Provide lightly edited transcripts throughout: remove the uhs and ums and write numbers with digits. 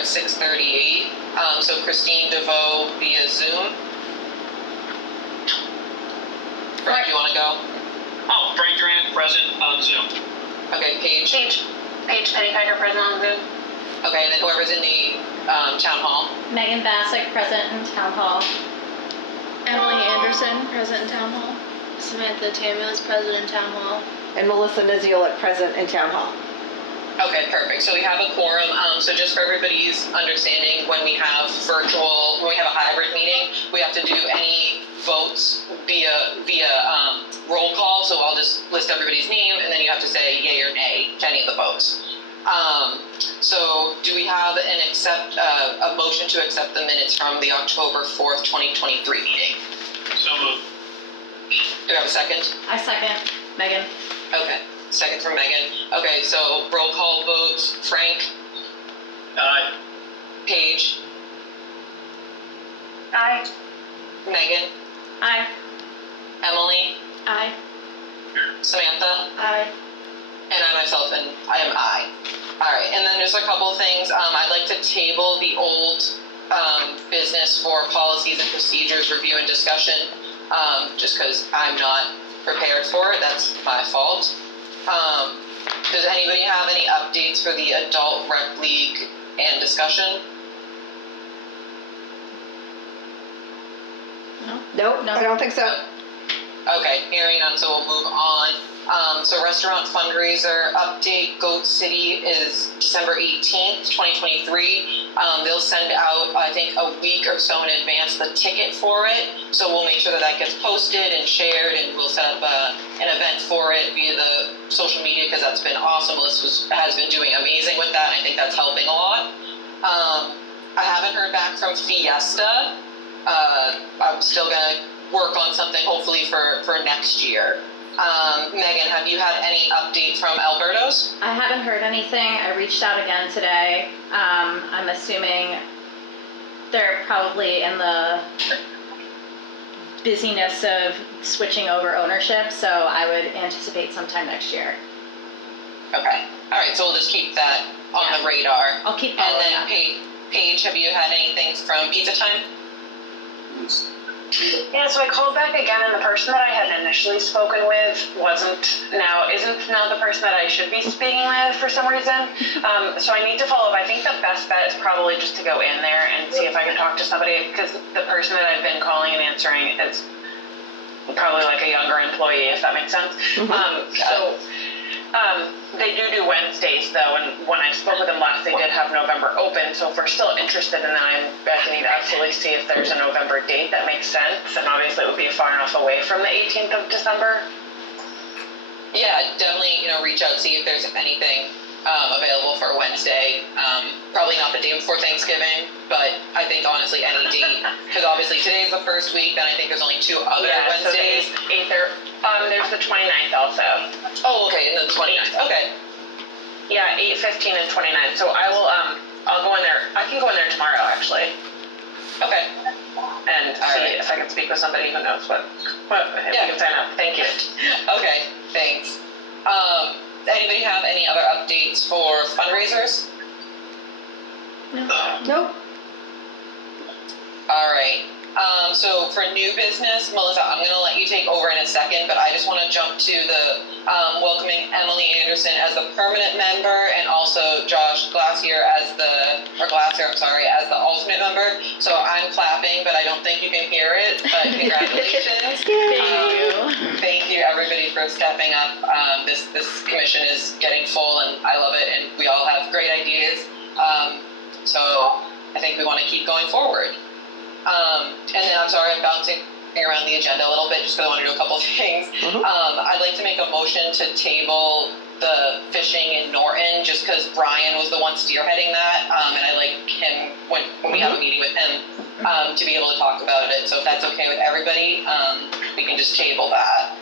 at 6:38. So Christine DeVoe via Zoom. Frank, you want to go? Oh, Frank Duran, present on Zoom. Okay, Paige. Paige Pennypacker, present on Zoom. Okay, and then whoever's in the town hall. Megan Bassick, present in town hall. Emily Anderson, present in town hall. Samantha Tamulis, present in town hall. And Melissa Niziolek, present in town hall. Okay, perfect. So we have a quorum. So just for everybody's understanding, when we have a hybrid meeting, we have to do any votes via roll call. So I'll just list everybody's name, and then you have to say yay or nay to any of the votes. So do we have a motion to accept the minutes from the October 4th, 2023 meeting? So moved. Do we have a second? I second. Megan. Okay, second from Megan. Okay, so roll call votes. Frank, Aye. Paige, Aye. Megan, Aye. Emily, Aye. Samantha, Aye. and I myself, and I am aye. All right, and then there's a couple things. I'd like to table the old business for policies and procedures review and discussion, just because I'm not prepared for it. That's my fault. Does anybody have any updates for the Adult Rec League and discussion? Nope, No. I don't think so. Okay, hearing none, so we'll move on. So restaurant fundraiser update, Goat City is December 18th, 2023. They'll send out, I think, a week or so in advance the ticket for it. So we'll make sure that gets posted and shared, and we'll set up an event for it via the social media, because that's been awesome. Melissa has been doing amazing with that, and I think that's helping a lot. I haven't heard back from Fiesta. I'm still gonna work on something hopefully for next year. Megan, have you had any update from Alberto's? I haven't heard anything. I reached out again today. I'm assuming they're probably in the busyness of switching over ownership, so I would anticipate sometime next year. Okay. All right, so we'll just keep that on the radar. I'll keep And following then up. Paige, have you had anything from Pizza Time? Yeah, so I called back again, and the person that I had initially spoken with isn't now the person that I should be speaking with for some reason. So I need to follow up. I think the best bet is probably just to go in there and see if I can talk to somebody, because the person that I've been calling and answering is probably like a younger employee, if that makes sense. They do Wednesdays though, and when I spoke with them last, they did have November open. So if we're still interested in that, I need to absolutely see if there's a November date that makes sense, and obviously it would be far enough away from the 18th of December. Yeah, definitely, reach out, see if there's anything available for Wednesday. Probably not the day before Thanksgiving, but I think honestly any date, because obviously today's the first week, then I think there's only 2 other Wednesdays. So there's the 29th also. Oh, okay, and then the 29th, okay. Yeah, 8, 15, and 29. So I will, I'll go in there. I can go in there tomorrow actually, Okay, and see if I can speak with somebody who knows what if we can sign up. Thank you. okay, thanks. Anybody have any other updates for fundraisers? Nope. All right. So for new business, Melissa, I'm going to let you take over in a second, but I just want to jump to the welcoming Emily Anderson as the permanent member, and also Josh Glassier as the alternate member. So I'm clapping, but I don't think you can hear it, but congratulations. Thank you everybody for stepping up. This commission is getting full, and I love it, and we all have great ideas. So I think we want to keep going forward. And then I'm sorry, I'm bouncing around the agenda a little bit just because I want to do a couple of things. I'd like to make a motion to table the fishing in Norton, just because Brian was the one spearheading that, and I like him when we have a meeting with him to be able to talk about it. So if that's okay with everybody, we can just table that.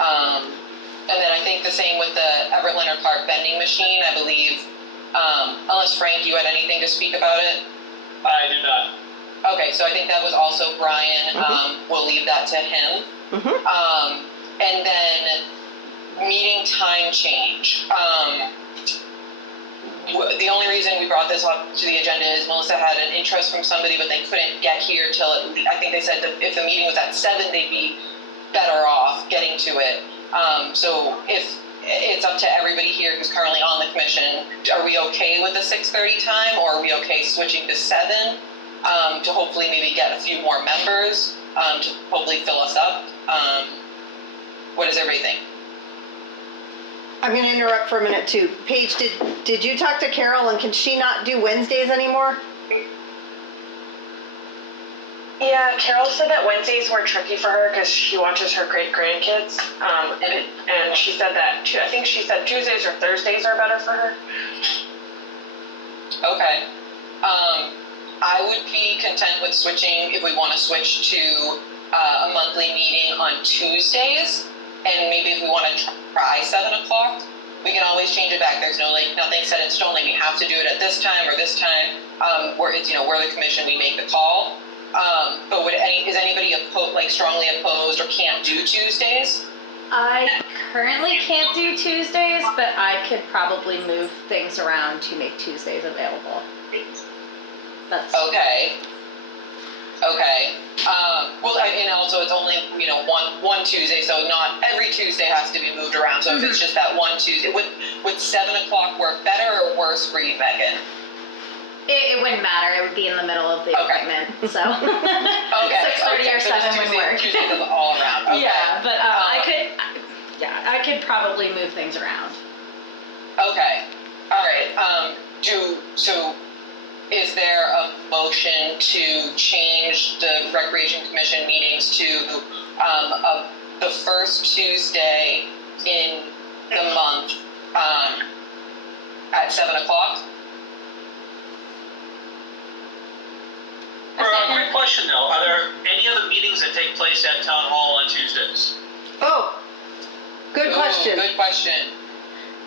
And then I think the same with the Everett Leonard Park vending machine. I believe, unless Frank, you had anything to speak about it? I do not. Okay, so I think that was also Brian. We'll leave that to him. And then meeting time change. the only reason we brought this up to the agenda is Melissa had an interest from somebody, but they couldn't get here till, I think they said that if the meeting was at 7, they'd be better off getting to it. So if it's up to everybody here who's currently on the commission, are we okay with the 6:30 time, or are we okay switching to 7 to hopefully maybe get a few more members to hopefully fill us up? What does everybody think? I'm gonna interrupt for a minute too. Paige, did you talk to Carol, and can she not do Wednesdays anymore? Yeah, Carol said that Wednesdays were tricky for her because she watches her great grandkids. And she said that, I think she said Tuesdays or Thursdays are better for her. Okay. I would be content with switching, if we want to switch to a monthly meeting on Tuesdays, and maybe if we want to try 7 o'clock, we can always change it back. There's no, nothing set in stone, we have to do it at this time or this time. Where it's, we're the commission, we make the call. But is anybody strongly opposed or can't do Tuesdays? I currently can't do Tuesdays, but I could probably move things around to make Tuesdays available. That's Okay. And also it's only, one Tuesday, so not every Tuesday has to be moved around. So if it's just that one Tuesday, would 7 o'clock work better or worse for you, Megan? It wouldn't matter. It would be in the middle of the appointment, so Okay. 6:30 or 7 would work. Tuesday goes all around. Okay. Yeah, but I could probably move things around. Okay. All right. So is there a motion to change the Recreation Commission meetings to the first Tuesday in the month at 7 o'clock? Quick question though, are there any other meetings that take place at Town Hall on Tuesdays? Oh, good question. Good question.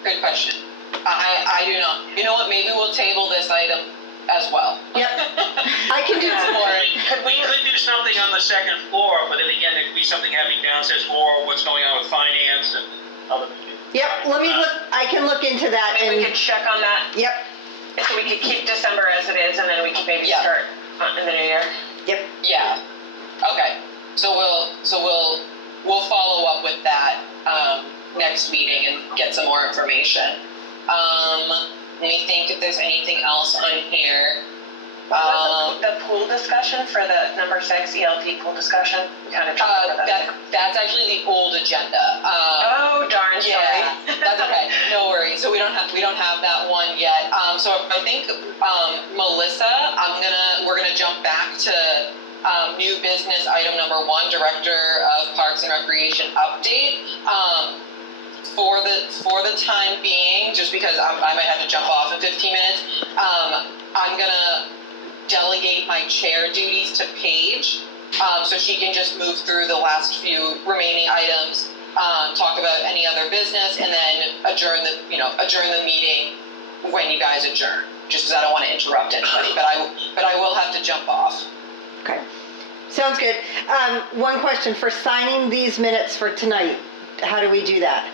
I do not. You know what? Maybe we'll table this item as well. Yep. I can do It's boring. We could do something on the second floor, but then again, there could be something happening downstairs for what's going on with finance and other meetings. Yep, let me look, I can look into that Maybe we and, could check on that. yep, So we could keep December as it is, and then we could maybe Yeah. start in the new year. yep. Yeah. Okay. So we'll follow up with that next meeting and get some more information. Let me think if there's anything else on here. What about the pool discussion for the number 6 ELP pool discussion? We kind of talked about that. That's actually the old agenda. Oh darn! Yeah, Sorry. that's okay. No worries. So we don't have that one yet. So I think Melissa, we're gonna jump back to new business item number 1, Director of Parks and Recreation update. For the time being, just because I might have to jump off in 15 minutes, I'm gonna delegate my chair duties to Paige, so she can just move through the last few remaining items, talk about any other business, and then adjourn the meeting when you guys adjourn. Just because I don't want to interrupt anybody, but I will have to jump off. Okay, sounds good. One question, for signing these minutes for tonight, how do we do that?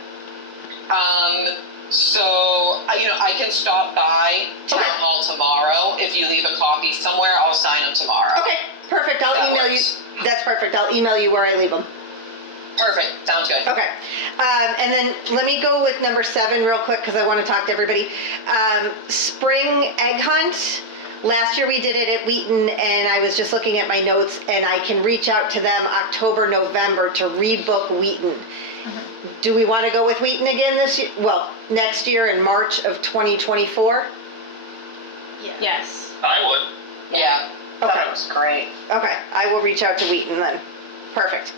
I can stop by Town Okay. Hall tomorrow. If you leave a copy somewhere, I'll sign them tomorrow. Okay, perfect, I'll That email you, works. that's perfect, I'll email you where I leave them. Perfect, sounds good. Okay, and then let me go with number 7 real quick, because I want to talk to everybody. Spring egg hunt, last year we did it at Wheaton, and I was just looking at my notes, and I can reach out to them October, November to rebook Wheaton. Do we want to go with Wheaton again this year? Well, next year in March of 2024? Yes. I would. Yeah. Okay. That was great. Okay, I will reach out to Wheaton then. Perfect.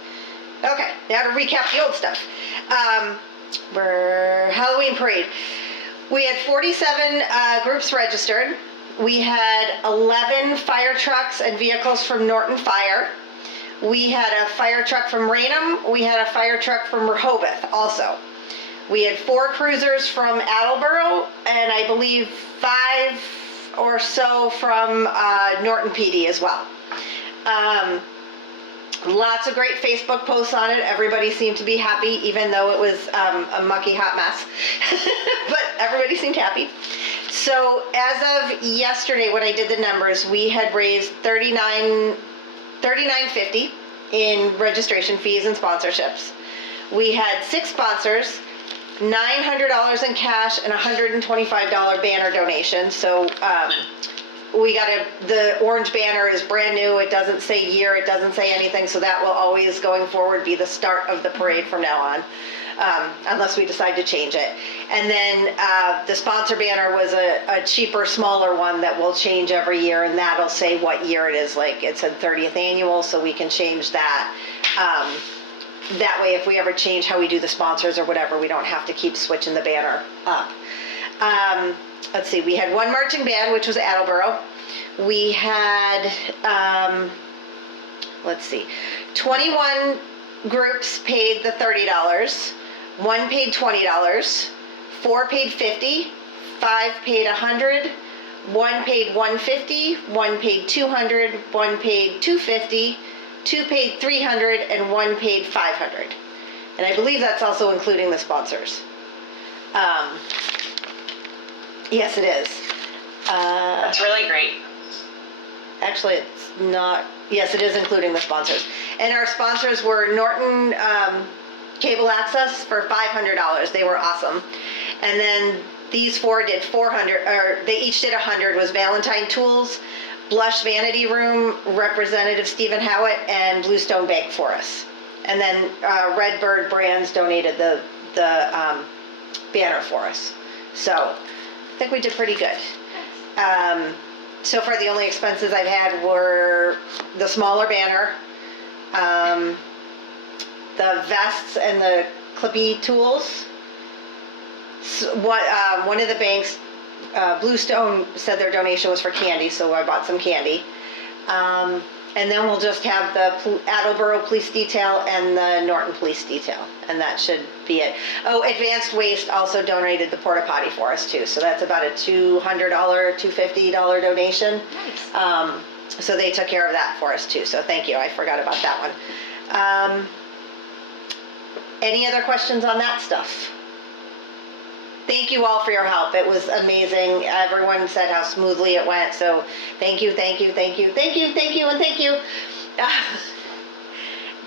Okay, now to recap the old stuff. Halloween parade. We had 47 groups registered. We had 11 fire trucks and vehicles from Norton Fire. We had a fire truck from Raynham. We had a fire truck from Rehoboth also. We had 4 cruisers from Attleboro, and I believe 5 or so from Norton PD as well. Lots of great Facebook posts on it. Everybody seemed to be happy, even though it was a mucky hot mess. But everybody seemed happy. So as of yesterday, when I did the numbers, we had raised $39.50 in registration fees and sponsorships. We had 6 sponsors, $900 in cash, and $125 banner donation. So we got the orange banner is brand new. It doesn't say year, it doesn't say anything, so that will always, going forward, be the start of the parade from now on, unless we decide to change it. And then the sponsor banner was a cheaper, smaller one that will change every year, and that'll say what year it is. Like, it's a 30th annual, so we can change that. That way, if we ever change how we do the sponsors or whatever, we don't have to keep switching the banner up. Let's see, we had 1 marching band, which was Attleboro. We had, 21 groups paid the $30, 1 paid $20, 4 paid $50, 5 paid $100, 1 paid $150, 1 paid $200, 1 paid $250, 2 paid $300, and 1 paid $500. And I believe that's also including the sponsors. Yes, it is. That's really great. Actually, it's not. Yes, it is including the sponsors. And our sponsors were Norton Cable Access for $500. They were awesome. And then these 4 did 400, or they each did 100, was Valentine Tools, Blush Vanity Room, Representative Stephen Howitt, and Bluestone Bank for us. And then Redbird Brands donated the banner for us. So I think we did pretty good. So far, the only expenses I've had were the smaller banner, the vests and the clippy tools. So one of the banks, Bluestone, said their donation was for candy, so I bought some candy. And then we'll just have the Attleboro Police Detail and the Norton Police Detail, and that should be it. Oh, Advanced Waste also donated the porta potty for us too, so that's about a $200, $250 donation. Nice. So they took care of that for us too, so thank you, I forgot about that one. Any other questions on that stuff? Thank you all for your help. It was amazing. Everyone said how smoothly it went. So thank you, thank you, thank you, thank you, thank you, and thank you.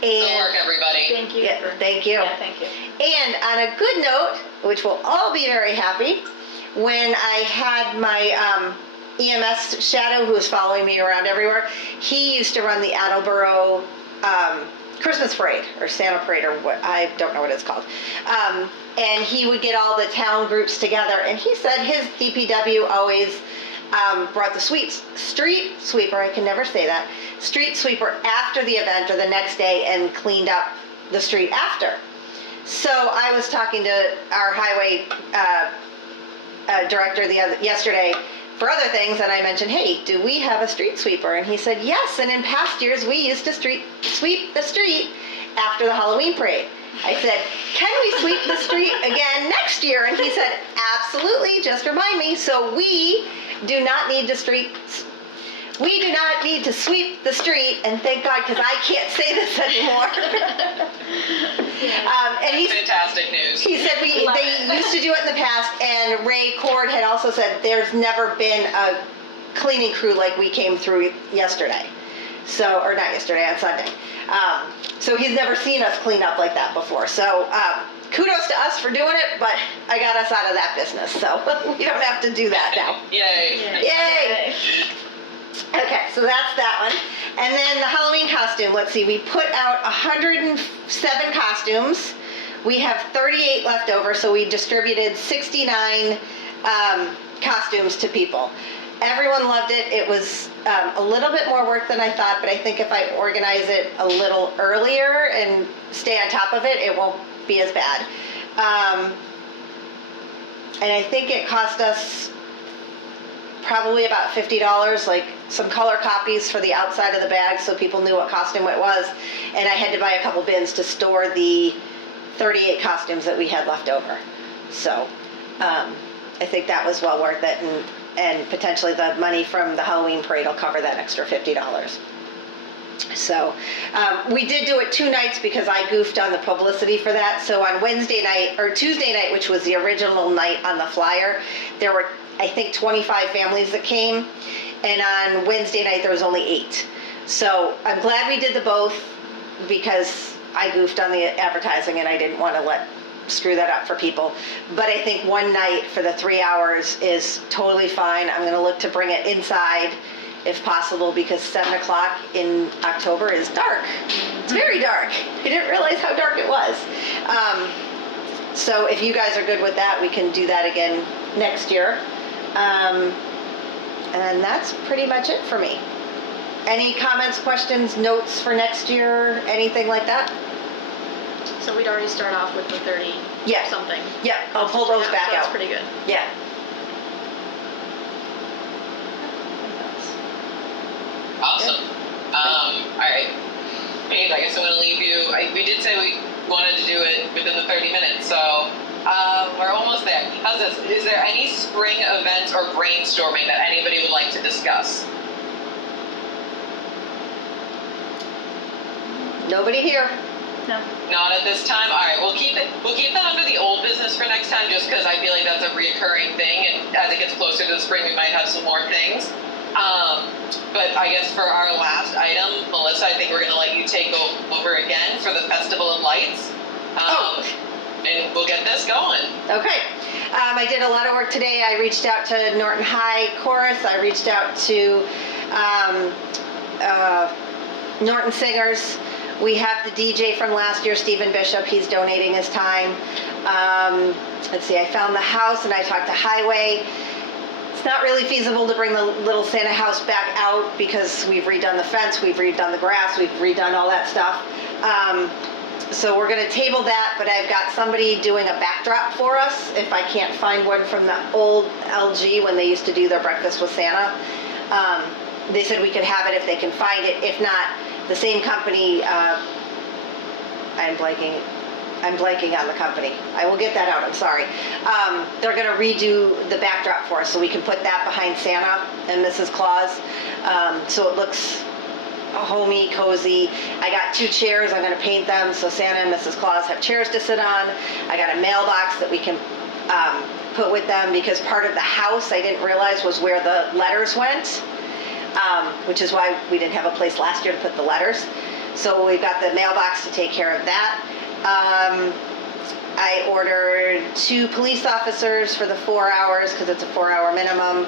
Good work, everybody. Thank you. Yeah, thank you. Yeah, thank you. And on a good note, which we'll all be very happy, when I had my EMS shadow who was following me around everywhere, he used to run the Attleboro Christmas parade or Santa parade, or what, I don't know what it's called. And he would get all the town groups together, and he said his DPW always brought the street sweeper, I can never say that, street sweeper after the event or the next day and cleaned up the street after. So I was talking to our highway director yesterday for other things, and I mentioned, hey, do we have a street sweeper? And he said, yes, and in past years we used to sweep the street after the Halloween parade. I said, can we sweep the street again next year? And he said, absolutely, just remind me. So we do not need to sweep the street, and thank God, because I can't say this anymore. And That's fantastic news. he said they used to do it in the past, and Ray Cord had also said there's never been a cleaning crew like we came through yesterday. So, or not yesterday, on Sunday. So he's never seen us clean up like that before. So kudos to us for doing it, but I got us out of that business, so we don't have to do that now. Yay. Yay! Okay, so that's that one. And then the Halloween costume, let's see, we put out 107 costumes. We have 38 left over, so we distributed 69 costumes to people. Everyone loved it. It was a little bit more work than I thought, but I think if I organize it a little earlier and stay on top of it, it won't be as bad. And I think it cost us probably about $50, like some color copies for the outside of the bag so people knew what costume it was. And I had to buy a couple bins to store the 38 costumes that we had left over. So I think that was well worth it, and potentially the money from the Halloween parade will cover that extra $50. So we did do it 2 nights because I goofed on the publicity for that. So on Wednesday night, or Tuesday night, which was the original night on the flyer, there were I think 25 families that came, and on Wednesday night there was only 8. So I'm glad we did the both, because I goofed on the advertising and I didn't want to screw that up for people. But I think one night for the 3 hours is totally fine. I'm going to look to bring it inside if possible, because 7 o'clock in October is dark. It's very dark. I didn't realize how dark it was. So if you guys are good with that, we can do that again next year. And that's pretty much it for me. Any comments, questions, notes for next year, anything like that? So we'd already start off with the 30 Yeah. something. Yeah, I'll pull those back So that's out. pretty good. Yeah. Awesome. All right. Paige, I guess I'm gonna leave you. We did say we wanted to do it within the 30 minutes, so we're almost there. How's this? Is there any spring events or brainstorming that anybody would like to discuss? Nobody here? No. Not at this time. All right, we'll keep that under the old business for next time, just because I feel like that's a reoccurring thing, and as it gets closer to the spring, we might have some more things. But I guess for our last item, Melissa, I think we're gonna let you take over again for the Festival of Lights. And we'll get this going. Okay. I did a lot of work today. I reached out to Norton High Chorus. I reached out to Norton Singers. We have the DJ from last year, Stephen Bishop. He's donating his time. Let's see, I found the house and I talked to Highway. It's not really feasible to bring the little Santa house back out because we've redone the fence, we've redone the grass, we've redone all that stuff. So we're gonna table that, but I've got somebody doing a backdrop for us if I can't find one from the old LG when they used to do their Breakfast with Santa. They said we could have it if they can find it. If not, the same company, I'm blanking on the company. I will get that out, I'm sorry. They're gonna redo the backdrop for us so we can put that behind Santa and Mrs. Claus. So it looks homey, cozy. I got 2 chairs, I'm gonna paint them so Santa and Mrs. Claus have chairs to sit on. I got a mailbox that we can put with them, because part of the house I didn't realize was where the letters went, which is why we didn't have a place last year to put the letters. So we've got the mailbox to take care of that. I ordered 2 police officers for the 4 hours because it's a 4-hour minimum.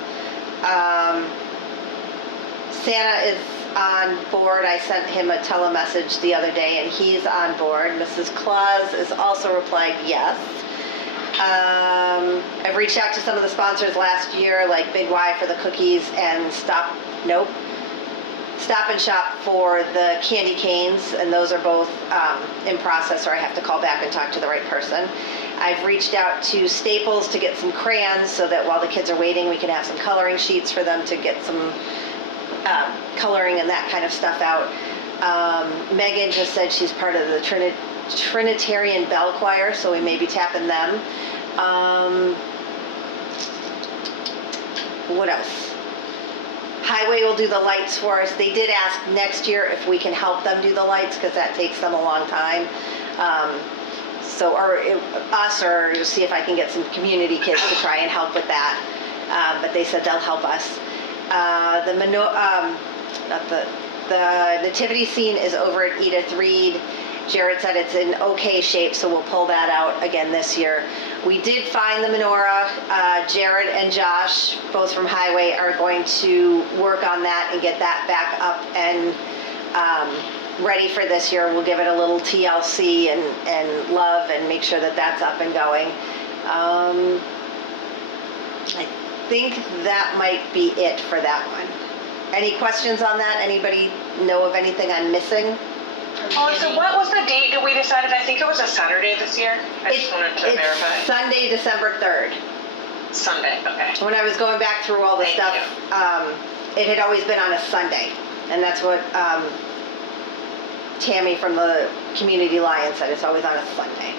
Santa is on board. I sent him a telemessage the other day and he's on board. Mrs. Claus has also replied yes. I've reached out to some of the sponsors last year, like Big Y for the cookies and Stop and Shop for the candy canes, and those are both in process, or I have to call back and talk to the right person. I've reached out to Staples to get some crayons so that while the kids are waiting, we can have some coloring sheets for them to get some coloring and that kind of stuff out. Megan just said she's part of the Trinitarian Bell Choir, so we may be tapping them. What else? Highway will do the lights for us. They did ask next year if we can help them do the lights because that takes them a long time. Or you'll see if I can get some community kids to try and help with that. But they said they'll help us. The nativity scene is over at Edith Reed. Jared said it's in okay shape, so we'll pull that out again this year. We did find the menorah. Jared and Josh, both from Highway, are going to work on that and get that back up and ready for this year. We'll give it a little TLC and love and make sure that that's up and going. I think that might be it for that one. Any questions on that? Anybody know of anything I'm missing? Melissa, what was the date that we decided? I think it was a Saturday this year. I just wanted to verify. It's Sunday, December 3rd. Sunday, okay. When I was going back through all the Thank stuff, it had always been on a Sunday. And that's what Tammy from the Community Lion said. It's always on a Sunday.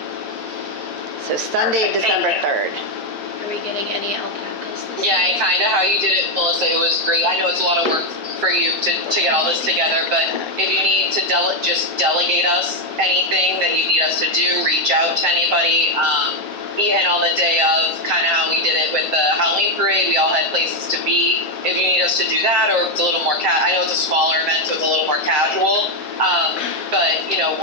So Sunday, Perfect. December Thank you. 3rd. Are we getting any alpacas this Yeah, year? and kind of how you did it, Melissa, it was great. I know it's a lot of work for you to get all this together, but if you need to just delegate us anything that you need us to do, reach out to anybody. even on the day of, kind of how we did it with the Halloween parade. We all had places to be. If you need us to do that, or it's a little more I know it's a smaller event, so it's a little more casual. But you know,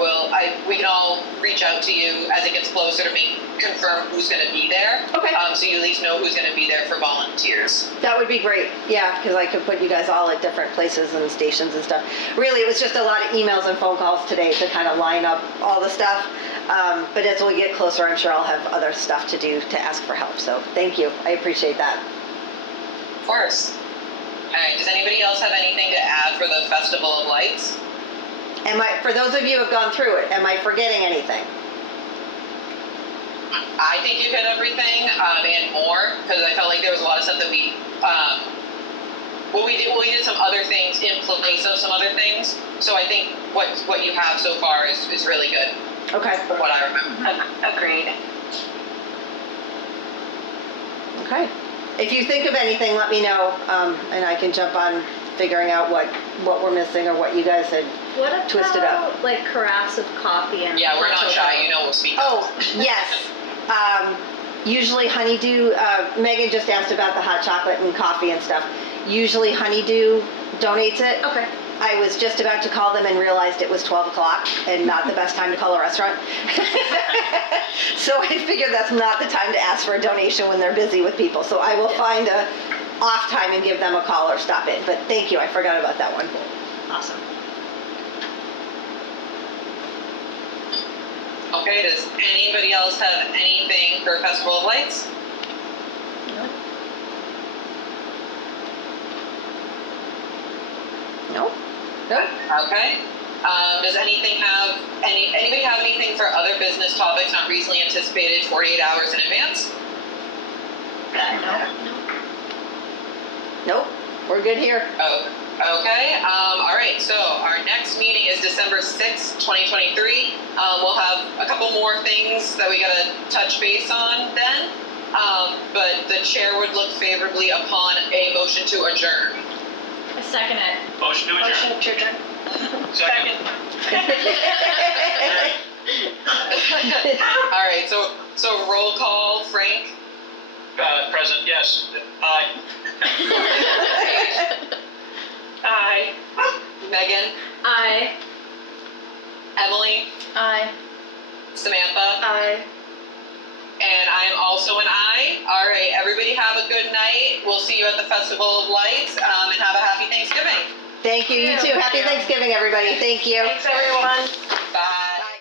we can all reach out to you as it gets closer to confirm who's going to be there. Okay. So you at least know who's going to be there for volunteers. That would be great, yeah, because I could put you guys all at different places and stations and stuff. Really, it was just a lot of emails and phone calls today to kind of line up all the stuff. But as we get closer, I'm sure I'll have other stuff to do to ask for help. So thank you, I appreciate that. Of course. All right. Does anybody else have anything to add for the Festival of Lights? For those of you who have gone through it, am I forgetting anything? I think you hit everything and more, because I felt like there was a lot of stuff that we did some other things in place of some other things. So I think what you have so far is really good. Okay. From what I remember. Agreed. Okay. If you think of anything, let me know, and I can jump on figuring out what we're missing or what you guys had What about twisted up. like carafes of coffee and? Yeah, we're not hot shy. cocoa? You know we'll speak. Oh, yes. Usually Honeydew, Megan just asked about the hot chocolate and coffee and stuff. Usually Honeydew donates it. Okay. I was just about to call them and realized it was 12 o'clock and not the best time to call a restaurant. So I figured that's not the time to ask for a donation when they're busy with people. So I will find a off time and give them a call or stop in. But thank you, I forgot about that one. Awesome. Okay. Does anybody else have anything for Festival of Lights? No? Nope. Okay. Does anybody have anything for other business topics not reasonably anticipated 48 hours in advance? Nope. We're good here. Oh, okay. All right. So our next meeting is December 6th, 2023. We'll have a couple more things that we gotta touch base on then. But the chair would look favorably upon a motion to adjourn. I second it. Motion to adjourn. Motion to adjourn. Second. All right. So roll call. Frank. Present, yes. Aye. Aye. Megan. Aye. Emily. Aye. Samantha. Aye. And I am also an aye. All right. Everybody have a good night. We'll see you at the Festival of Lights. And have a happy Thanksgiving. Thank you. You too. Happy Thanksgiving, everybody. Thank you. Thanks, everyone.